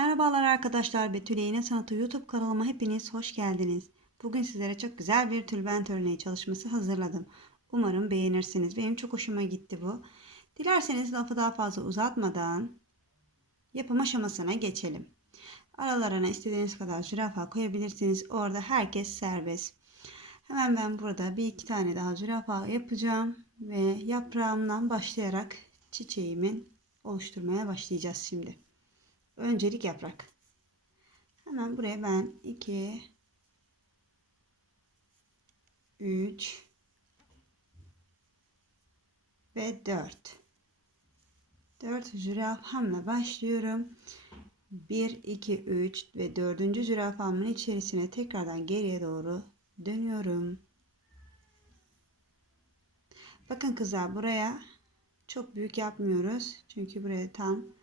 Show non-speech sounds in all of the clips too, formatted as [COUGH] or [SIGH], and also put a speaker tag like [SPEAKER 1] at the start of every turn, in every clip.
[SPEAKER 1] Merhabalar arkadaşlar. Betül İğne Sanatı YouTube kanalıma hepiniz hoş geldiniz. Bugün sizlere çok güzel bir tülbent örneği çalışması hazırladım. Umarım beğenirsiniz. Benim çok hoşuma gitti bu. Dilerseniz lafı daha fazla uzatmadan yapım aşamasına geçelim. Aralarına istediğiniz kadar zürafa koyabilirsiniz. Orada herkes serbest. Hemen ben burada bir iki tane daha zürafa yapacağım ve yaprağımdan başlayarak çiçeğimin oluşturmaya başlayacağız şimdi. Öncelik yaprak. Hemen buraya ben 2 3 ve 4 4 zürafamla başlıyorum. 1 2 3 ve 4. zürafamın içerisine tekrardan geriye doğru dönüyorum. Bakın kızlar buraya çok büyük yapmıyoruz. Çünkü buraya tam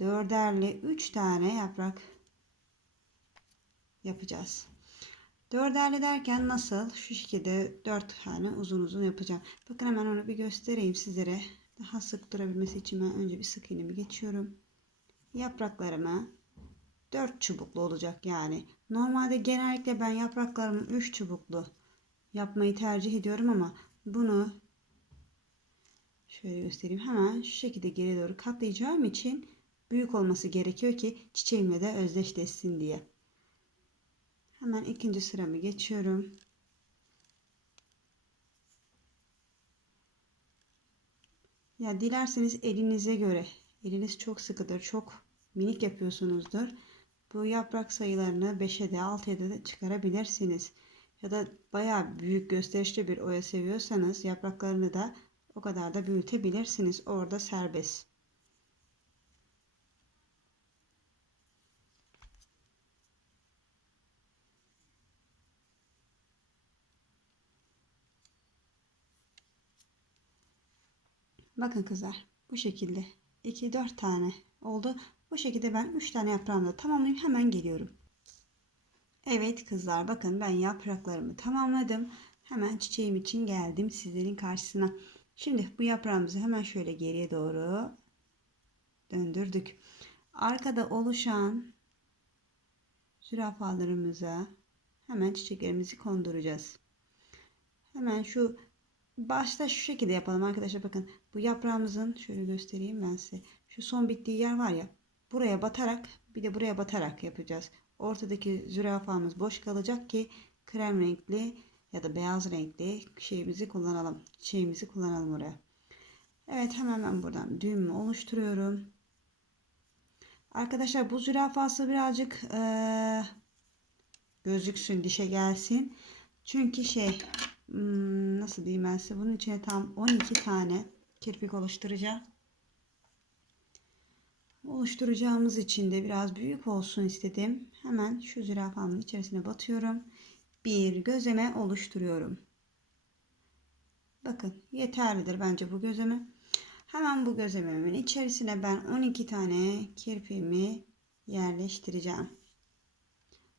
[SPEAKER 1] dörderli 3 tane yaprak yapacağız. Dörderli derken nasıl? Şu şekilde 4 tane uzun uzun yapacağım. Bakın hemen onu bir göstereyim sizlere. Daha sık durabilmesi için ben önce bir sık iğnemi geçiyorum. Yapraklarımı 4 çubuklu olacak yani. Normalde genellikle ben yapraklarımı 3 çubuklu yapmayı tercih ediyorum ama bunu şöyle göstereyim. Hemen şu şekilde geri doğru katlayacağım için büyük olması gerekiyor ki çiçeğimle de özdeşleşsin diye. Hemen ikinci sıramı geçiyorum. Ya dilerseniz elinize göre, eliniz çok sıkıdır, çok minik yapıyorsunuzdur. Bu yaprak sayılarını 5'e de 6'ya da çıkarabilirsiniz. Ya da bayağı büyük gösterişli bir oya seviyorsanız yapraklarını da o kadar da büyütebilirsiniz. Orada serbest. Bakın kızlar bu şekilde 2-4 tane oldu. Bu şekilde ben 3 tane yaprağımı da tamamlayayım hemen geliyorum. Evet kızlar bakın ben yapraklarımı tamamladım. Hemen çiçeğim için geldim sizlerin karşısına. Şimdi bu yaprağımızı hemen şöyle geriye doğru döndürdük. Arkada oluşan zürafalarımıza hemen çiçeklerimizi konduracağız. Hemen şu başta şu şekilde yapalım arkadaşlar bakın. Bu yaprağımızın şöyle göstereyim ben size. Şu son bittiği yer var ya buraya batarak bir de buraya batarak yapacağız. Ortadaki zürafamız boş kalacak ki krem renkli ya da beyaz renkli şeyimizi kullanalım şeyimizi kullanalım oraya. Evet hemen ben buradan düğümü oluşturuyorum. Arkadaşlar bu zürafası birazcık ee, gözüksün dişe gelsin. Çünkü şey nasıl diyeyim ben size bunun içine tam 12 tane kirpik oluşturacağım. Oluşturacağımız için de biraz büyük olsun istedim. Hemen şu zürafamın içerisine batıyorum. Bir gözeme oluşturuyorum. Bakın yeterlidir bence bu gözeme. Hemen bu gözememin içerisine ben 12 tane kirpiğimi yerleştireceğim.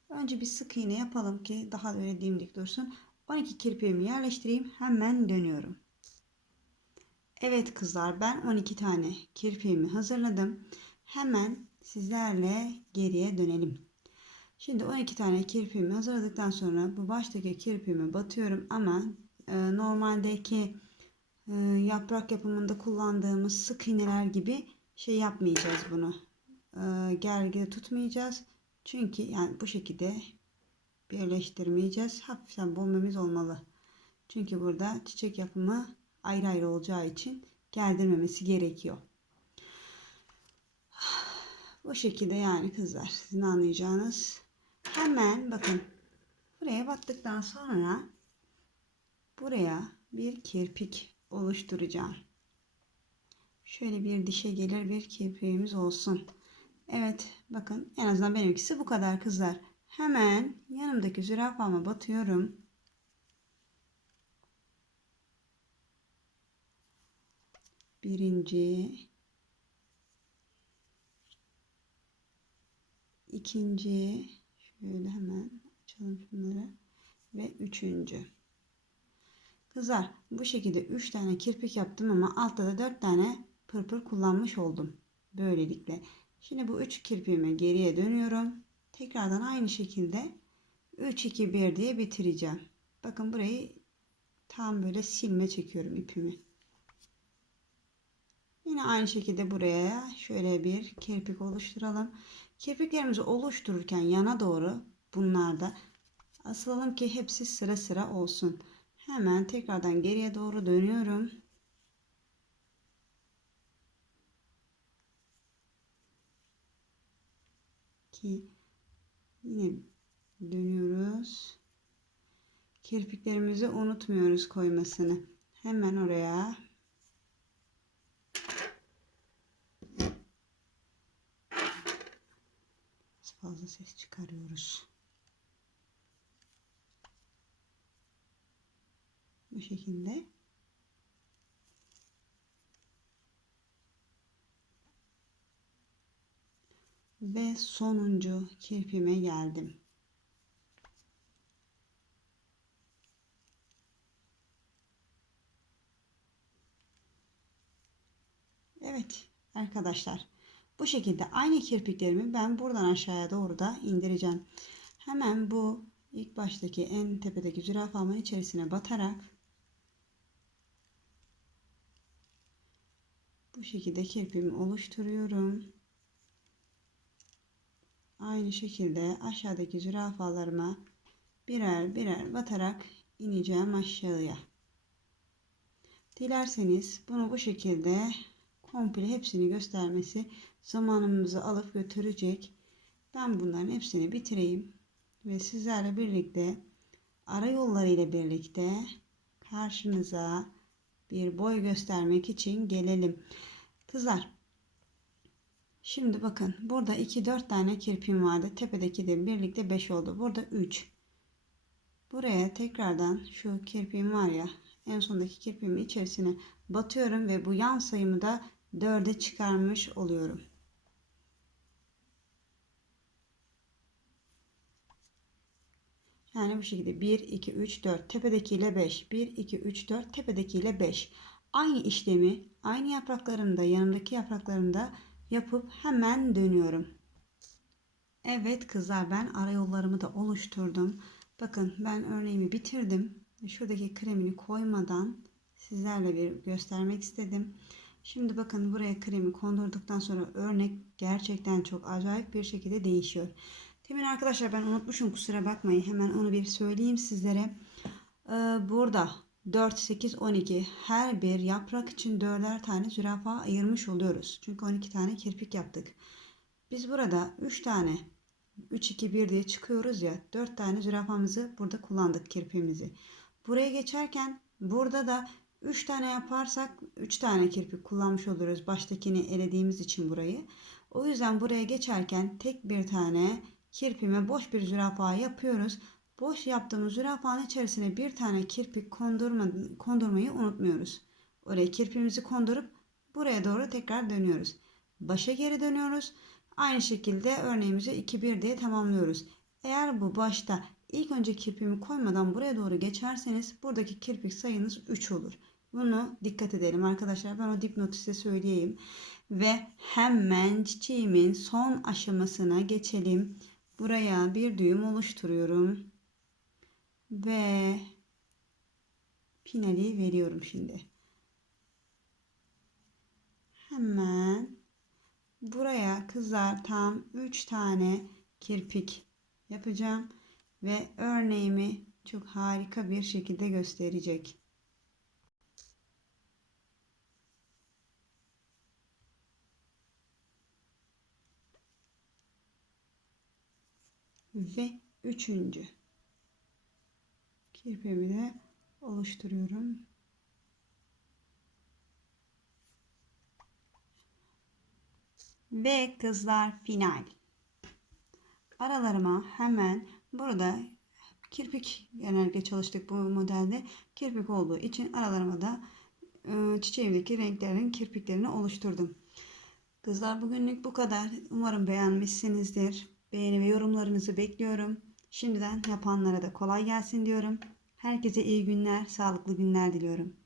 [SPEAKER 1] Önce bir sık iğne yapalım ki daha böyle dimdik dursun. 12 kirpiğimi yerleştireyim. Hemen dönüyorum. Evet kızlar ben 12 tane kirpiğimi hazırladım. Hemen sizlerle geriye dönelim. Şimdi 12 tane kirpiğimi hazırladıktan sonra bu baştaki kirpiğimi batıyorum ama e, normaldeki e, yaprak yapımında kullandığımız sık iğneler gibi şey yapmayacağız bunu. E, gergide tutmayacağız. Çünkü yani bu şekilde birleştirmeyeceğiz. Hafiften bölmemiz olmalı. Çünkü burada çiçek yapımı ayrı ayrı olacağı için gerdirmemesi gerekiyor. [SIGHS] Bu şekilde yani kızlar sizin anlayacağınız. Hemen bakın buraya battıktan sonra buraya bir kirpik oluşturacağım. Şöyle bir dişe gelir bir kirpiğimiz olsun. Evet bakın en azından benimkisi bu kadar kızlar. Hemen yanımdaki zürafama batıyorum. Birinci, ikinci, şöyle hemen açalım şunları ve üçüncü. Kızlar bu şekilde üç tane kirpik yaptım ama altta da dört tane pırpır kullanmış oldum. Böylelikle Şimdi bu 3 kirpiğimi geriye dönüyorum. Tekrardan aynı şekilde 3 2 1 diye bitireceğim. Bakın burayı tam böyle silme çekiyorum ipimi. Yine aynı şekilde buraya şöyle bir kirpik oluşturalım. Kirpiklerimizi oluştururken yana doğru bunlarda asılalım ki hepsi sıra sıra olsun. Hemen tekrardan geriye doğru dönüyorum. Ki yine dönüyoruz. Kirpiklerimizi unutmuyoruz koymasını. Hemen oraya fazla ses çıkarıyoruz. Bu şekilde. Ve sonuncu kirpime geldim. Evet arkadaşlar. Bu şekilde aynı kirpiklerimi ben buradan aşağıya doğru da indireceğim. Hemen bu ilk baştaki en tepedeki zürafamın içerisine batarak bu şekilde kirpimi oluşturuyorum. Aynı şekilde aşağıdaki zürafalarıma birer birer batarak ineceğim aşağıya. Dilerseniz bunu bu şekilde komple hepsini göstermesi zamanımızı alıp götürecek. Ben bunların hepsini bitireyim ve sizlerle birlikte ara yolları ile birlikte karşınıza bir boy göstermek için gelelim. Kızlar şimdi bakın burada 2-4 tane kirpim vardı. Tepedeki de birlikte 5 oldu. Burada 3. Buraya tekrardan şu kirpim var ya en sondaki kirpimin içerisine batıyorum ve bu yan sayımı da 4'e çıkarmış oluyorum. Yani bu şekilde 1, 2, 3, 4 tepedekiyle 5. 1, 2, 3, 4 tepedekiyle 5. Aynı işlemi aynı yapraklarında yanındaki yapraklarında yapıp hemen dönüyorum. Evet kızlar ben arayollarımı da oluşturdum. Bakın ben örneğimi bitirdim. Şuradaki kremini koymadan sizlerle bir göstermek istedim. Şimdi bakın buraya kremi kondurduktan sonra örnek gerçekten çok acayip bir şekilde değişiyor. Demin arkadaşlar ben unutmuşum kusura bakmayın. Hemen onu bir söyleyeyim sizlere. Ee, burada 4, 8, 12 her bir yaprak için 4'er tane zürafa ayırmış oluyoruz. Çünkü 12 tane kirpik yaptık. Biz burada 3 tane 3, 2, 1 diye çıkıyoruz ya 4 tane zürafamızı burada kullandık kirpiğimizi. Buraya geçerken burada da 3 tane yaparsak 3 tane kirpik kullanmış oluruz. Baştakini elediğimiz için burayı. O yüzden buraya geçerken tek bir tane kirpime boş bir zürafa yapıyoruz. Boş yaptığımız zürafanın içerisine bir tane kirpik kondurma, kondurmayı unutmuyoruz. Oraya kirpimizi kondurup buraya doğru tekrar dönüyoruz. Başa geri dönüyoruz. Aynı şekilde örneğimizi 2-1 diye tamamlıyoruz. Eğer bu başta ilk önce kirpimi koymadan buraya doğru geçerseniz buradaki kirpik sayınız 3 olur. Bunu dikkat edelim arkadaşlar. Ben o dipnotu size söyleyeyim. Ve hemen çiçeğimin son aşamasına geçelim. Buraya bir düğüm oluşturuyorum. Ve finali veriyorum şimdi. Hemen buraya kızlar tam 3 tane kirpik yapacağım ve örneğimi çok harika bir şekilde gösterecek. ve üçüncü kirpimi de oluşturuyorum. Ve kızlar final. Aralarıma hemen burada kirpik genellikle çalıştık bu modelde. Kirpik olduğu için aralarıma da e, çiçeğimdeki renklerin kirpiklerini oluşturdum. Kızlar bugünlük bu kadar. Umarım beğenmişsinizdir. Beğeni ve yorumlarınızı bekliyorum. Şimdiden yapanlara da kolay gelsin diyorum. Herkese iyi günler, sağlıklı günler diliyorum.